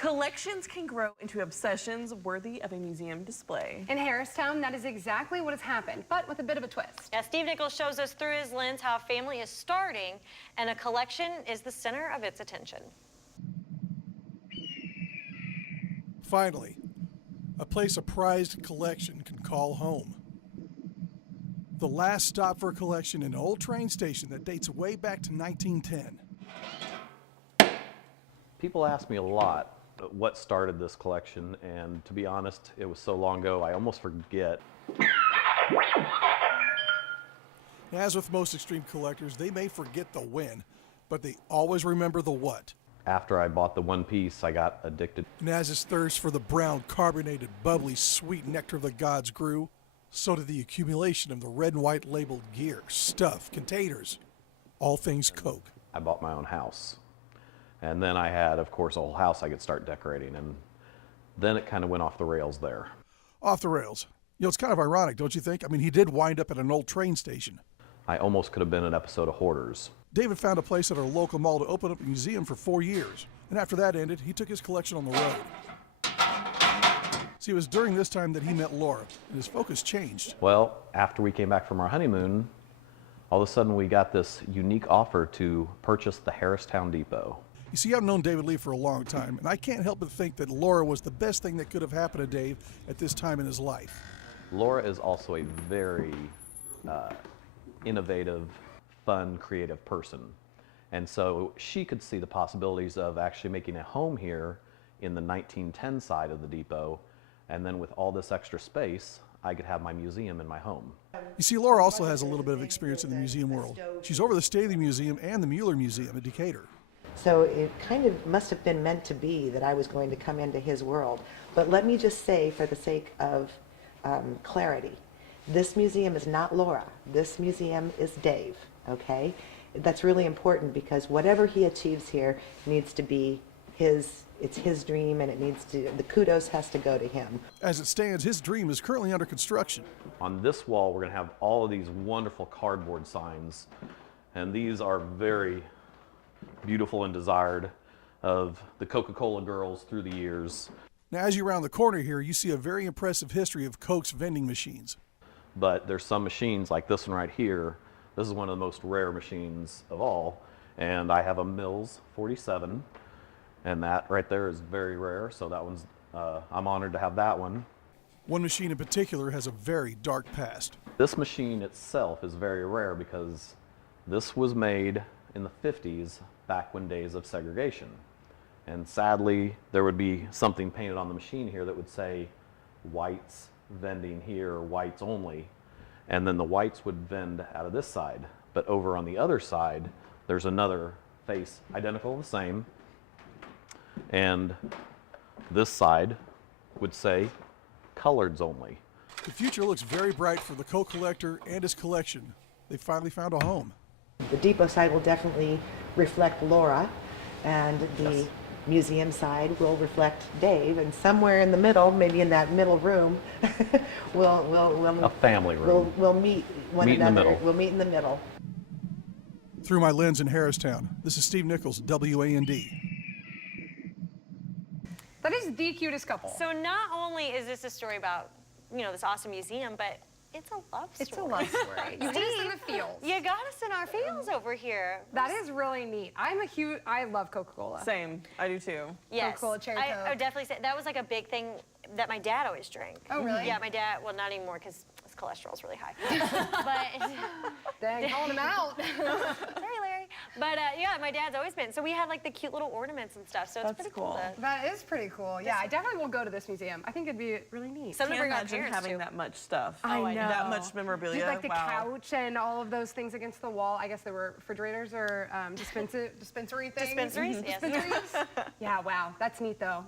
Collections can grow into obsessions worthy of a museum display. In Harristown, that is exactly what has happened, but with a bit of a twist. Yeah, Steve Nichols shows us through his lens how a family is starting, and a collection is the center of its attention. Finally, a place a prized collection can call home. The last stop for a collection in an old train station that dates way back to 1910. People ask me a lot what started this collection, and to be honest, it was so long ago I almost forget. As with most extreme collectors, they may forget the when, but they always remember the what. After I bought the one piece, I got addicted. And as his thirst for the brown, carbonated, bubbly, sweet nectar of the gods grew, so did the accumulation of the red and white labeled gear, stuff, containers, all things Coke. I bought my own house. And then I had, of course, a whole house I could start decorating, and then it kind of went off the rails there. Off the rails. You know, it's kind of ironic, don't you think? I mean, he did wind up at an old train station. I almost could have been an episode of Hoarders. David found a place at our local mall to open up a museum for 4 years. And after that ended, he took his collection on the road. See, it was during this time that he met Laura, and his focus changed. Well, after we came back from our honeymoon, all of a sudden we got this unique offer to purchase the Harristown Depot. You see, I've known David Lee for a long time, and I can't help but think that Laura was the best thing that could have happened to Dave at this time in his life. Laura is also a very innovative, fun, creative person. And so she could see the possibilities of actually making a home here in the 1910 side of the depot, and then with all this extra space, I could have my museum in my home. You see, Laura also has a little bit of experience in the museum world. She's over the Staley Museum and the Mueller Museum in Decatur. So it kind of must have been meant to be that I was going to come into his world. But let me just say, for the sake of clarity, this museum is not Laura. This museum is Dave, okay? That's really important because whatever he achieves here needs to be it's his dream, and the kudos has to go to him. As it stands, his dream is currently under construction. On this wall, we're going to have all of these wonderful cardboard signs, and these are very beautiful and desired of the Coca-Cola girls through the years. Now, as you round the corner here, you see a very impressive history of Coke's vending machines. But there's some machines like this one right here. This is one of the most rare machines of all, and I have a Mills 47, and that right there is very rare, so that one's I'm honored to have that one. One machine in particular has a very dark past. This machine itself is very rare because this was made in the 50s, back when days of segregation. And sadly, there would be something painted on the machine here that would say whites vending here, whites only. And then the whites would vend out of this side. But over on the other side, there's another face identical the same. And this side would say coloreds only. The future looks very bright for the Coke collector and his collection. They finally found a home. The depot side will definitely reflect Laura, and the museum side will reflect Dave, and somewhere in the middle, maybe in that middle room, we'll a family room. We'll meet one Meet in the another. middle. We'll meet in the middle. Through my lens in Harristown, this is Steve Nichols, WAND. That is the cutest couple. So not only is this a story about, this awesome museum, but it's a love story. It's a love story. You get us in the feels. You got us in our feels over here. That is really neat. I love Coca-Cola. Same, I do too. Yes, Coca-Cola, cherry I would Coke. definitely say that was like a big thing that my dad always drank. Oh, really? Yeah, my dad, well, not anymore because his cholesterol's really high. But Dang, calling him out. sorry, Larry. But yeah, my dad's always been. So we had like the cute little ornaments and stuff. So it's That's pretty cool. cool. That is pretty cool. Yeah, I definitely will go to this museum. I think it'd be really neat. Something to Can't bring our imagine parents having to. that much stuff. I know. That much memorabilia. Like the Wow. couch and all of those things against the wall. I guess there were refrigerators or dispensary things. Dispensaries, yes. Dispensaries. Yeah, wow. That's neat though.